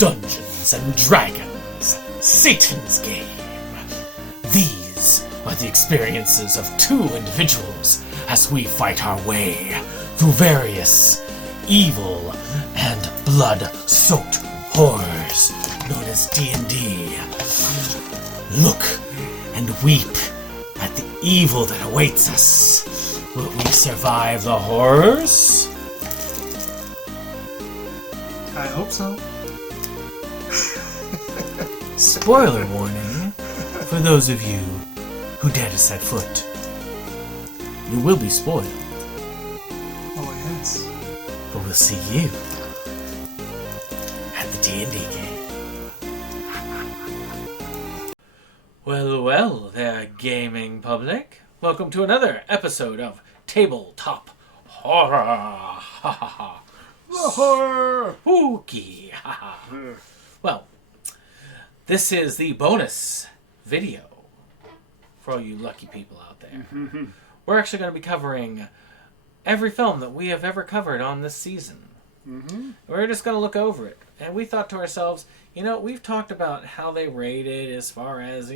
Dungeons and Dragons, Satan's Game. These are the experiences of two individuals as we fight our way through various evil and blood-soaked horrors known as D&D. Look and weep at the evil that awaits us. Will we survive the horrors? I hope so. Spoiler warning for those of you who dare to set foot. You will be spoiled. Oh, yes. But we'll see you at the D&D game. Well, there, gaming public. Welcome to another episode of Tabletop Horror. Ha ha ha. Horror! Spooky. Ha ha. Well, this is the bonus video for all you lucky people out there. We're actually going to be covering every film that we have ever covered on this season. We're just going to look over it. And we thought to ourselves, we've talked about how they rated as far as,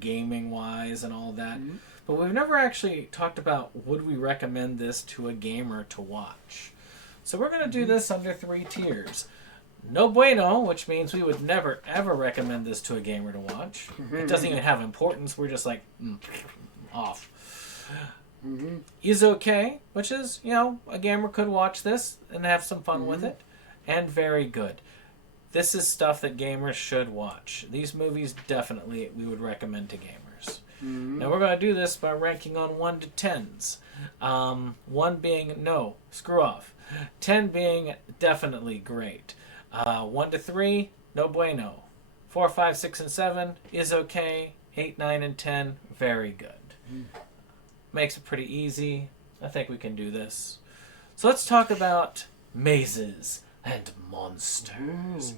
gaming-wise and all that. But we've never actually talked about would we recommend this to a gamer to watch. So we're going to do this under 3 tiers. No bueno, which means we would never, ever recommend this to a gamer to watch. It doesn't even have importance. We're just like, off. Is okay, which is, a gamer could watch this and have some fun with it. And very good. This is stuff that gamers should watch. These movies, definitely, we would recommend to gamers. Now, we're going to do this by ranking on 1 to 10s. 1 being, no, screw off. 10 being, definitely great. 1 to 3, no bueno. 4, 5, 6, and 7 is okay. 8, 9, and 10, very good. Makes it pretty easy. I think we can do this. So let's talk about mazes and monsters.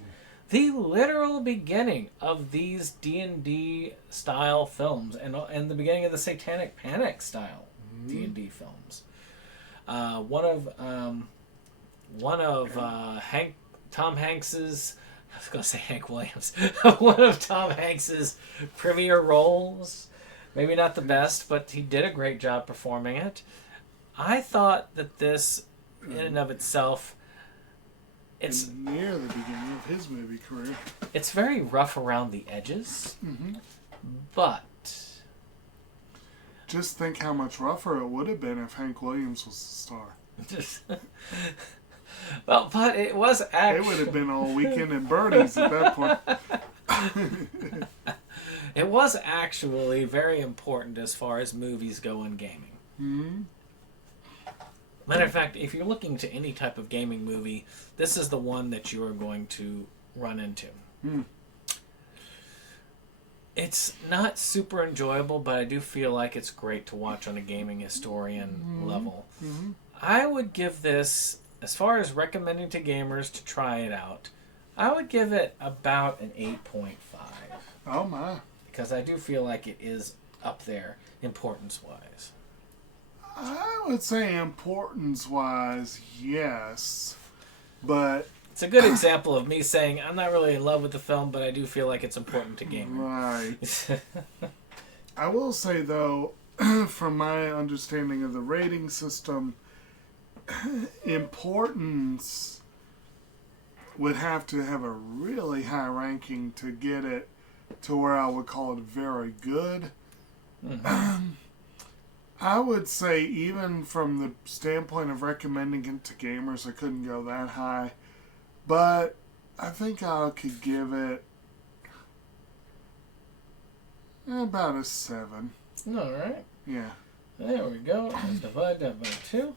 The literal beginning of these D&D style films and the beginning of the Satanic Panic style D&D films. One of Tom Hanks's, I was going to say Hank Williams, one of Tom Hanks's premier roles. Maybe not the best, but he did a great job performing it. I thought that this, in and of itself, it's near the beginning of his movie career. It's very rough around the edges, but just think how much rougher it would have been if Hank Williams was the star. Well, but it was actually... It would have been all Weekend at Bernie's at that point. It was actually very important as far as movies go in gaming. Matter of fact, if you're looking to any type of gaming movie, this is the one that you are going to run into. It's not super enjoyable, but I do feel like it's great to watch on a gaming historian level. I would give this, as far as recommending to gamers to try it out, I would give it about an 8.5. Oh my. Because I do feel like it is up there, importance-wise. I would say importance-wise, yes. But... It's a good example of me saying, I'm not really in love with the film, but I do feel like it's important to gamers. Right. I will say, though, from my understanding of the rating system, importance would have to have a really high ranking to get it to where I would call it very good. I would say even from the standpoint of recommending it to gamers, I couldn't go that high. But I think I could give it about a 7. All right. Yeah. There we go. Let's divide that by 2.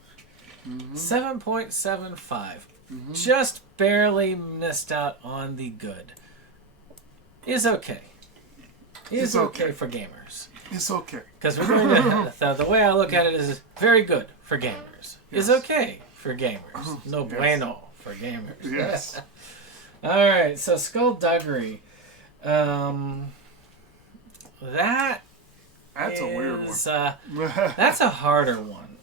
7.75. Just barely missed out on the good. Is okay. Is okay for gamers. It's okay. Because we're going to... the way I look at it is very good for gamers. Is okay for gamers. No bueno for gamers. Yes. All right, so Skullduggery. That's a weird one. That's a harder one.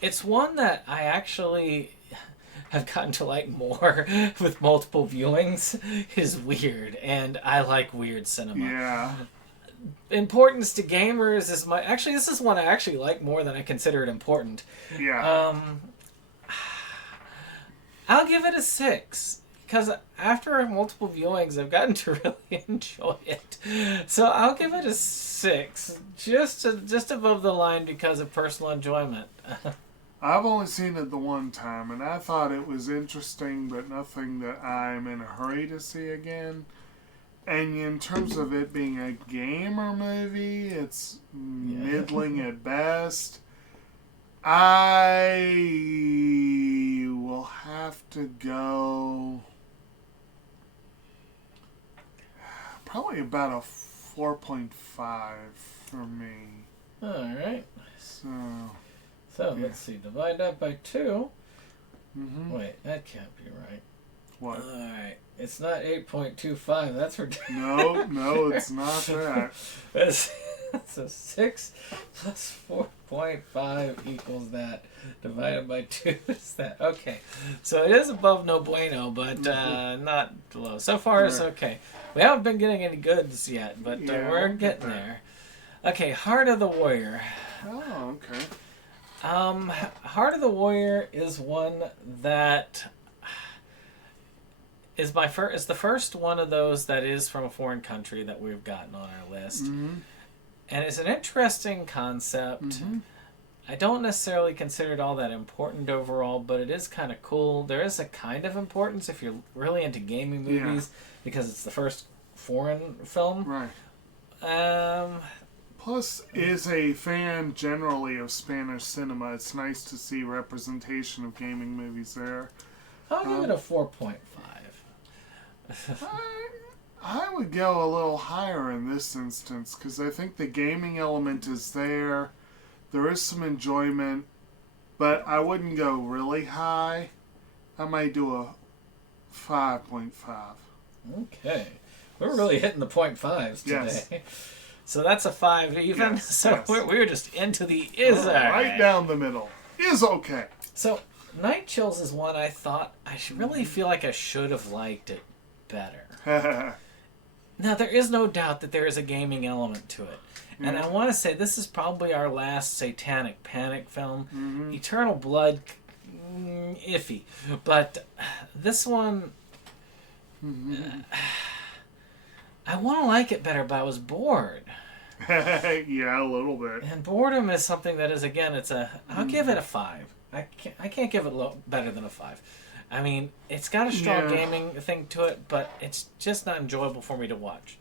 It's one that I actually... I've gotten to like more with multiple viewings is weird, and I like weird cinema. Yeah. Importance to gamers is actually this is one I actually like more than I consider it important. Yeah. I'll give it a 6 because after multiple viewings, I've gotten to really enjoy it. So I'll give it a 6, just above the line because of personal enjoyment. I've only seen it the one time, and I thought it was interesting, but nothing that I'm in a hurry to see again. And in terms of it being a gamer movie, it's middling at best. I will have to go probably about a 4.5 for me. Alright. So Let's see. Divide that by 2. Mm-hmm. Wait, that can't be right. What? Alright. It's not 8.25. That's ridiculous. No, it's not that. So 6 plus 4.5 equals that. Divided by 2 is that. Okay. So it is above no bueno, but not below. So far, it's okay. We haven't been getting any goods yet, but we're getting there. Okay, Heart of the Warrior. Oh, okay. Heart of the Warrior is one that is the first one of those that is from a foreign country that we've gotten on our list. Mm-hmm. And it's an interesting concept. Mm-hmm. I don't necessarily consider it all that important overall, but it is kind of cool. There is a kind of importance if you're really into gaming movies because it's the first foreign film. Right. Plus, as a fan generally of Spanish cinema, it's nice to see representation of gaming movies there. I'll give it a 4.5. I would go a little higher in this instance because I think the gaming element is there. There is some enjoyment, but I wouldn't go really high. I might do a 5.5. Okay. We're really hitting the 0.5s today. Yes. So that's a 5 even. Yes, so yes. we're just into the is right down the middle. Is okay. So Night Chills is one I thought really feel like I should have liked it better. Now, there is no doubt that there is a gaming element to it. And I want to say this is probably our last satanic panic film. Mm-hmm. Eternal Blood, iffy. But this one, I want to like it better, but I was bored. Yeah, a little bit. And boredom is something that is, again, I'll give it a 5. I can't give it better than a 5. I mean, it's got a strong gaming thing to it, but it's just not enjoyable for me to watch.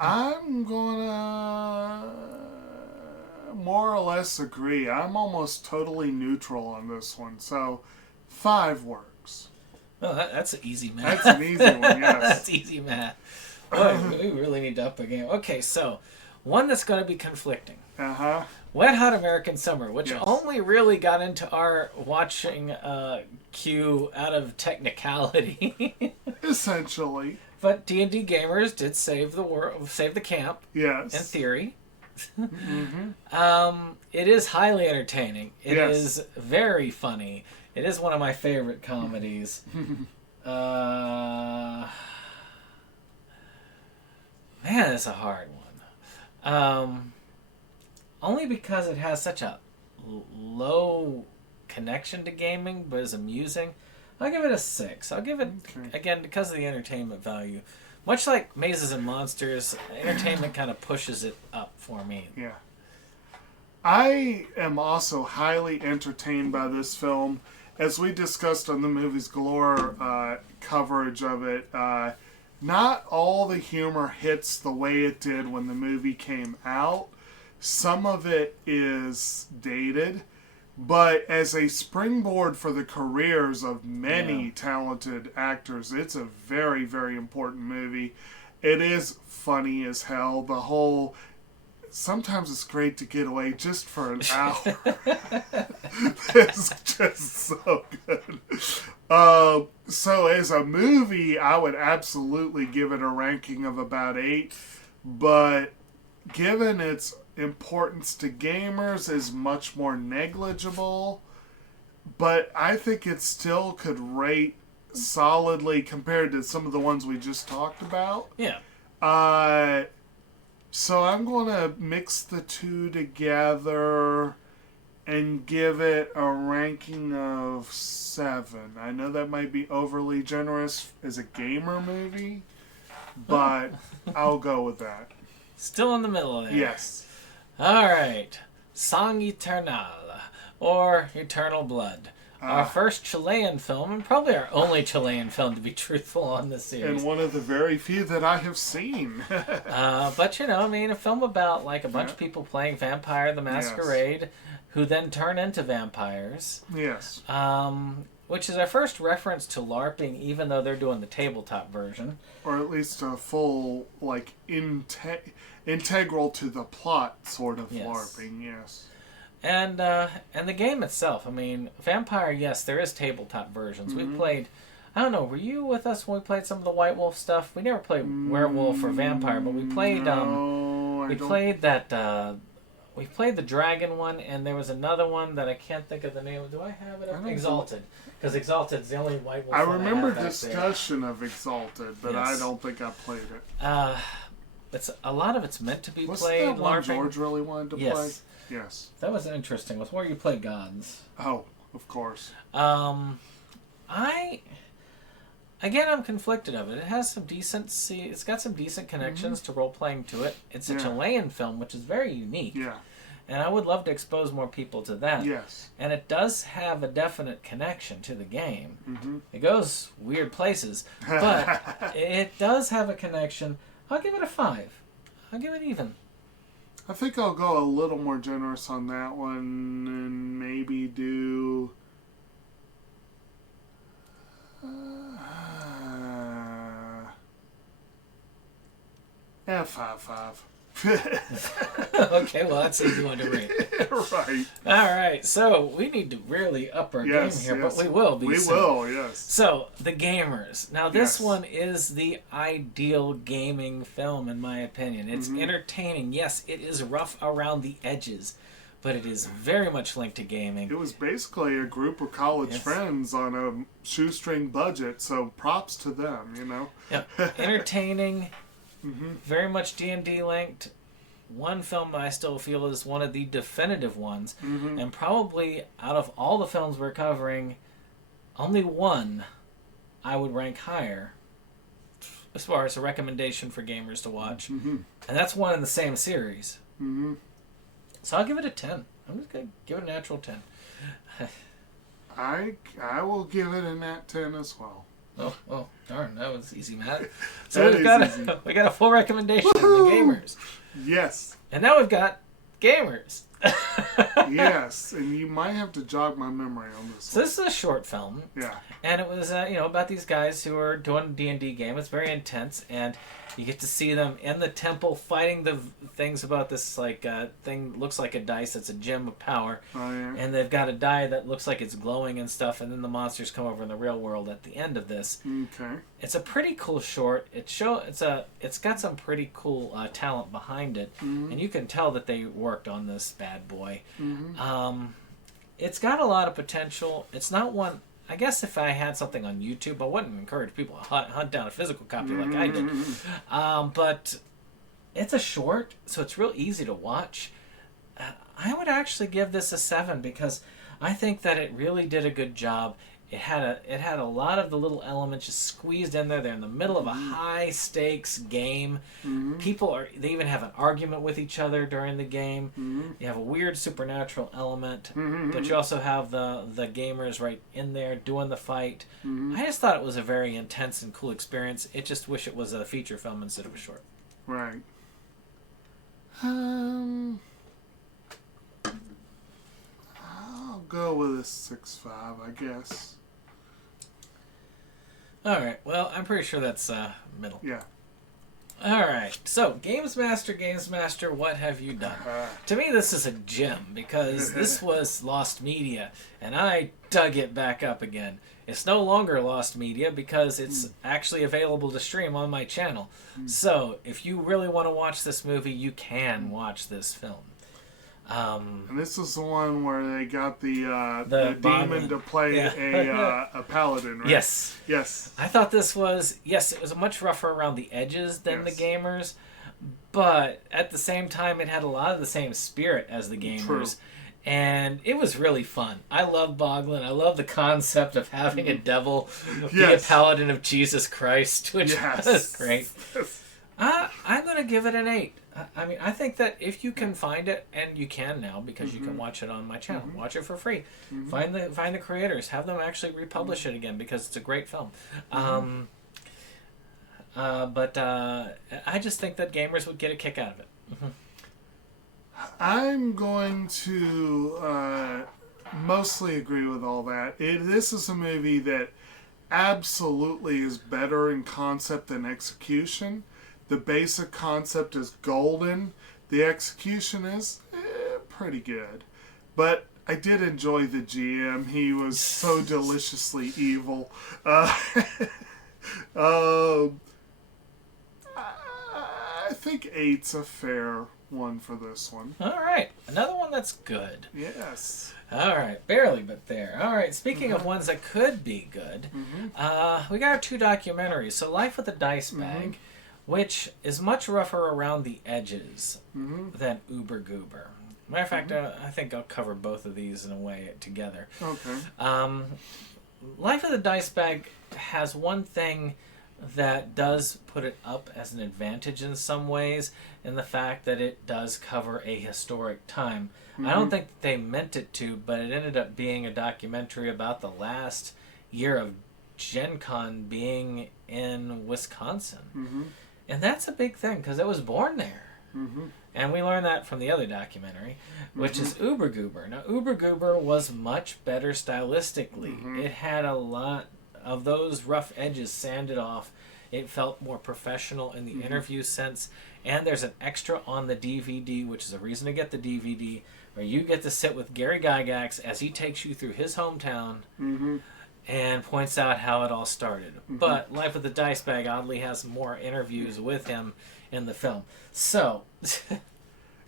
I'm gonna more or less agree. I'm almost totally neutral on this one, so 5 works. Well, that's an easy math. That's an easy one, yes. That's easy math. Boy, we really need to up a game. Okay, so one that's going to be conflicting. Uh-huh. Wet Hot American Summer, which only really got into our watching queue out of technicality. Essentially. But D&D gamers did save the camp. Yes. In theory. Mm-hmm. It is highly entertaining. It is very funny. It is one of my favorite comedies. Man, it's a hard one. Only because it has such a low connection to gaming, but is amusing. I'll give it a 6. I'll give it, again, because of the entertainment value. Much like Mazes and Monsters, entertainment kind of pushes it up for me. Yeah. I am also highly entertained by this film. As we discussed on the Movies Galore coverage of it, not all the humor hits the way it did when the movie came out. Some of it is dated, but as a springboard for the careers of many talented actors, it's a very, very important movie. It is funny as hell. The whole... Sometimes it's great to get away just for an hour. It's just so good. So as a movie, I would absolutely give it a ranking of about 8. But given its importance to gamers is much more negligible, but I think it still could rate solidly compared to some of the ones we just talked about. Yeah. So I'm going to mix the two together and give it a ranking of 7. I know that might be overly generous as a gamer movie, but I'll go with that. Still in the middle there. Yes. All right. Sang Eternal, or Eternal Blood. Our first Chilean film, and probably our only Chilean film, to be truthful, on this series. And one of the very few that I have seen. But, you know, I mean, a film about, like, a bunch of people playing Vampire the Masquerade, who then turn into vampires. Yes. Which is our first reference to LARPing, even though they're doing the tabletop version. Or at least a full, like, integral to the plot sort of LARPing, yes. And the game itself, I mean, Vampire, yes, there is tabletop versions. We played, I don't know, were you with us when we played some of the White Wolf stuff? We never played Werewolf or Vampire, but we played, we played the Dragon one, and there was another one that I can't think of the name of. Do I have it up? Exalted. Because Exalted's the only White Wolf I one remember have discussion of Exalted, but I don't think I played it. It's a lot of it's meant to be Wasn't played that one LARPing. George really wanted to play? Yes. That was interesting. It was where you play gods. Oh, of course. I'm conflicted of it. It has some decency. It's got some decent connections to role playing to it. It's a Chilean film, which is very unique. Yeah. And I would love to expose more people to that. Yes. And it does have a definite connection to the game. It goes weird places, but it does have a connection. I'll give it a 5. I'll give it even. I think I'll go a little more generous on that one and maybe do... F5. Okay, well, that's an easy one to rate. Right. All right, so we need to really up our game here, but we will be soon. We will, yes. So, The Gamers. Now, this one is the ideal gaming film, in my opinion. It's entertaining. Yes, it is rough around the edges, but it is very much linked to gaming. It was basically a group of college friends on a shoestring budget, so props to them, you know? Yeah, entertaining. Very much D&D linked. One film that I still feel is one of the definitive ones, and probably out of all the films we're covering, only one I would rank higher as far as a recommendation for gamers to watch, and that's one in the same series. So I'll give it a 10. I'm just going to give it a natural 10. I will give it a nat 10 as well. Oh, darn, that was easy, Matt. So we got a full recommendation of The Gamers. Yes. And now we've got Gamers. Yes, and you might have to jog my memory on this. So this is a short film. Yeah. And it was, about these guys who are doing a D&D game. It's very intense, and you get to see them in the temple fighting the things about this, thing looks like a dice. It's a gem of power. Oh, yeah. And they've got a die that looks like it's glowing and stuff, and then the monsters come over in the real world at the end of this. Okay. It's a pretty cool short. It's got some pretty cool talent behind it, and you can tell that they worked on this bad boy. It's got a lot of potential. It's not one... I guess if I had something on YouTube, I wouldn't encourage people to hunt down a physical copy like I did. But it's a short, so it's real easy to watch. I would actually give this a 7 because I think that it really did a good job. It had a lot of the little elements just squeezed in there. They're in the middle of a high stakes game. They even have an argument with each other during the game. You have a weird supernatural element, but you also have the gamers right in there doing the fight. I just thought it was a very intense and cool experience. I just wish it was a feature film instead of a short. Right. I'll go with a 6.5, I guess. All right. Well, I'm pretty sure that's middle. Yeah. All right. So, Games Master, what have you done? To me, this is a gem because this was lost media, and I dug it back up again. It's no longer lost media because it's actually available to stream on my channel. So, if you really want to watch this movie, you can watch this film. And this is the one where they got the demon Bogman. to play a paladin, right? Yes. Yes. I thought this was, yes, it was much rougher around the edges than the gamers, but at the same time, it had a lot of the same spirit as the gamers. True. And it was really fun. I love Boglin. I love the concept of having a devil be a paladin of Jesus Christ, which was great. I'm going to give it an 8. I mean, I think that if you can find it, and you can now because you can watch it on my channel, watch it for free. Find the creators, have them actually republish it again because it's a great film. But I just think that gamers would get a kick out of it. I'm going to mostly agree with all that. This is a movie that absolutely is better in concept than execution. The basic concept is golden. The execution is pretty good. But I did enjoy the GM. He was so deliciously evil. I think 8's a fair one for this one. All right. Another one that's good. Yes. All right. Barely, but there. All right. Speaking of ones that could be good, we got our 2 documentaries. So Life with a Dice Bag, which is much rougher around the edges than Uber Goober. Matter of fact, I think I'll cover both of these in a way together. Okay. Life of the Dice Bag has one thing that does put it up as an advantage in some ways, in the fact that it does cover a historic time. I don't think they meant it to, but it ended up being a documentary about the last year of Gen Con being in Wisconsin. And that's a big thing, because it was born there. And we learned that from the other documentary, which is Uber Goober. Now, Uber Goober was much better stylistically. It had a lot of those rough edges sanded off. It felt more professional in the interview sense. And there's an extra on the DVD, which is a reason to get the DVD, where you get to sit with Gary Gygax as he takes you through his hometown and points out how it all started. But Life of the Dice Bag oddly has more interviews with him in the film. So...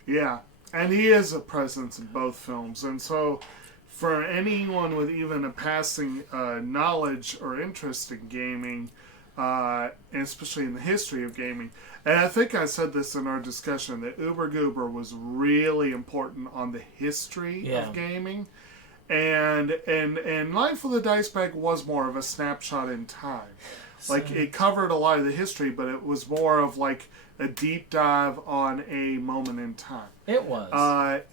yeah, and he is a presence in both films. And so for anyone with even a passing knowledge or interest in gaming, and especially in the history of gaming, and I think I said this in our discussion, that Uber Goober was really important on the history of gaming. And Life of the Dice Bag was more of a snapshot in time. Like, it covered a lot of the history, but it was more of like a deep dive on a moment in time. It was.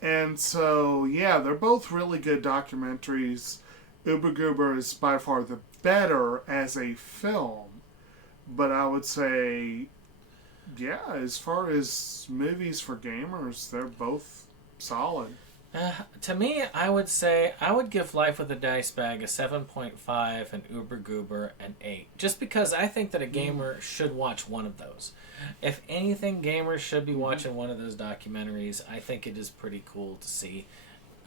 And so, yeah, they're both really good documentaries. Uber Goober is by far the better as a film. But I would say, yeah, as far as movies for gamers, they're both solid. To me, I would say I would give Life with a Dice Bag a 7.5 and Uber Goober an 8. Just because I think that a gamer should watch one of those. If anything, gamers should be watching one of those documentaries. I think it is pretty cool to see.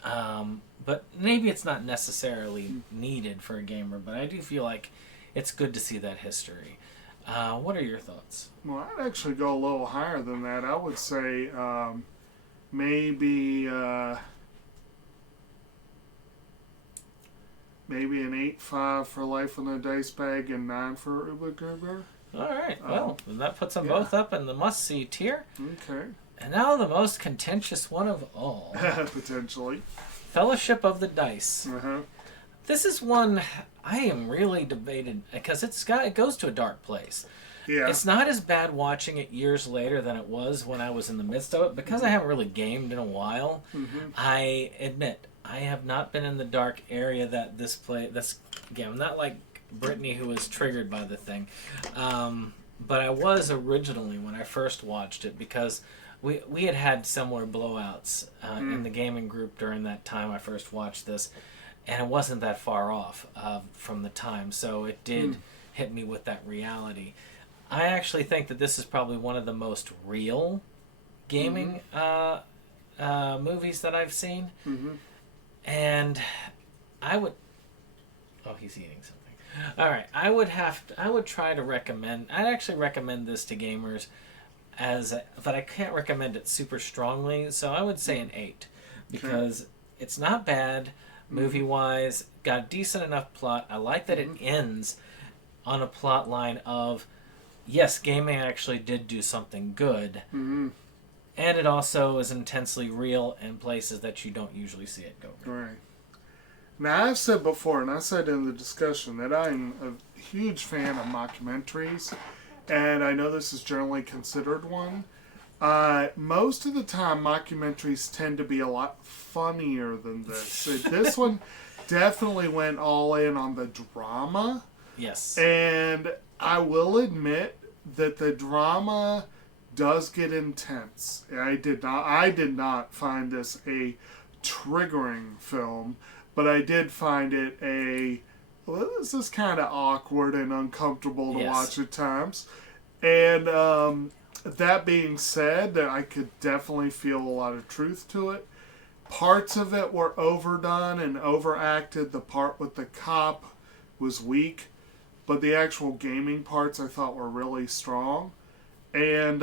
But maybe it's not necessarily needed for a gamer, but I do feel like it's good to see that history. What are your thoughts? Well, I'd actually go a little higher than that. I would say maybe an 8.5 for Life in a Dice Bag and 9 for Uber Goober. All right. Well, then that puts them both up in the must-see tier. Okay. And now the most contentious one of all. Potentially. Fellowship of the Dice. Uh-huh. This is one I am really debated, because it goes to a dark place. Yeah. It's not as bad watching it years later than it was when I was in the midst of it, because I haven't really gamed in a while. I admit, I have not been in the dark area that this game. I'm not like Brittany, who was triggered by the thing. But I was originally when I first watched it, because we had similar blowouts in the gaming group during that time I first watched this, and it wasn't that far off from the time, so it did hit me with that reality. I actually think that this is probably one of the most real gaming movies that I've seen. And I would... Oh, he's eating something. All right. I would try to recommend... I'd actually recommend this to gamers, but I can't recommend it super strongly, so I would say an 8. because it's not bad movie-wise. Got a decent enough plot. I like that it ends on a plot line of, yes, gaming actually did do something good, and it also is intensely real in places that you don't usually see it go. Right. Now, I've said before, and I said in the discussion, that I'm a huge fan of mockumentaries, and I know this is generally considered one. Most of the time, mockumentaries tend to be a lot funnier than this. So this one definitely went all in on the drama. Yes. And I will admit that the drama does get intense. I did not find this a triggering film, but I did find it this is kind of awkward and uncomfortable to watch at times. And that being said, I could definitely feel a lot of truth to it. Parts of it were overdone and overacted. The part with the cop was weak, but the actual gaming parts I thought were really strong. And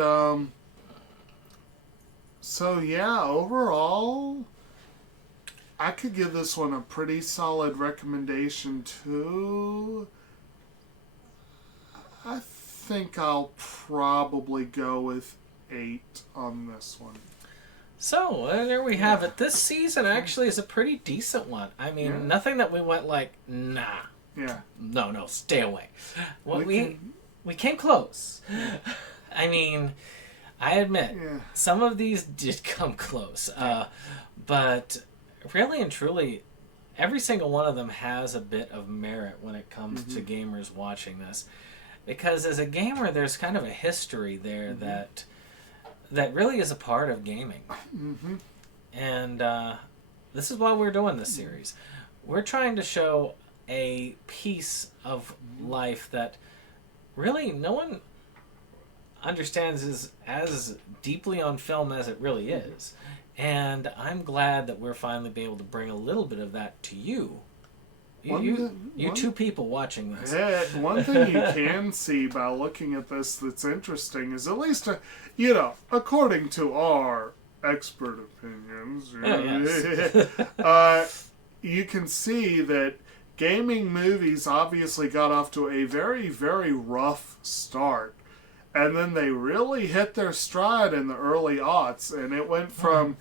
so yeah, overall, I could give this one a pretty solid recommendation too. I think I'll probably go with 8 on this one. So, there we have it. This season actually is a pretty decent one. I mean, nothing that we went like, nah. Yeah. No, stay away. Well, we came close. I mean, I admit, some of these did come close. But really and truly, every single one of them has a bit of merit when it comes to gamers watching this. Because as a gamer, there's kind of a history there that really is a part of gaming. And this is why we're doing this series. We're trying to show a piece of life that really no one understands is as deeply on film as it really is. And I'm glad that we're finally being able to bring a little bit of that to you. You two people watching this. One thing you can see by looking at this that's interesting is, at least, according to our expert opinions, you can see that gaming movies obviously got off to a very, very rough start. And then they really hit their stride in the early aughts, and it went from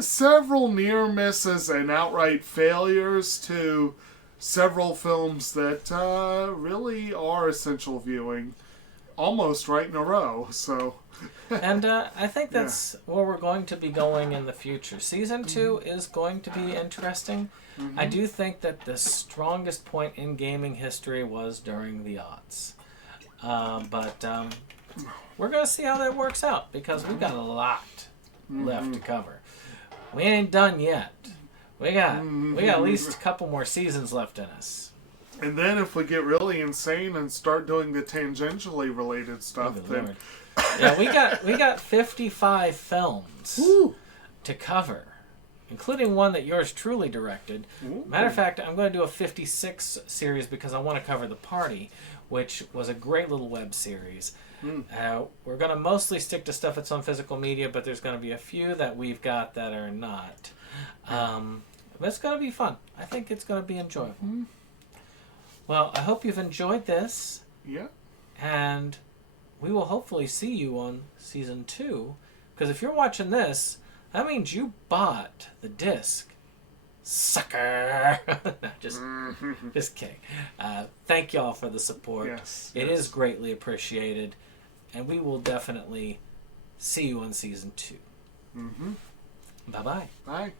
several near misses and outright failures to several films that really are essential viewing, almost right in a row. So, and I think that's where we're going to be going in the future. Season 2 is going to be interesting. I do think that the strongest point in gaming history was during the aughts. But we're going to see how that works out, because we've got a lot left to cover. We ain't done yet. We got at least a couple more seasons left in us. And then if we get really insane and start doing the tangentially related stuff, then we got 55 films to cover, including one that yours truly directed. Matter of fact, I'm going to do a 56 series because I want to cover The Party, which was a great little web series. We're going to mostly stick to stuff that's on physical media, but there's going to be a few that we've got that are not. But it's going to be fun. I think it's going to be enjoyable. Well, I hope you've enjoyed this. Yeah. And we will hopefully see you on season 2. Because if you're watching this, that means you bought the disc. Sucker! Just kidding. Thank y'all for the support. It is greatly appreciated. And we will definitely see you on season 2. Bye-bye. Bye.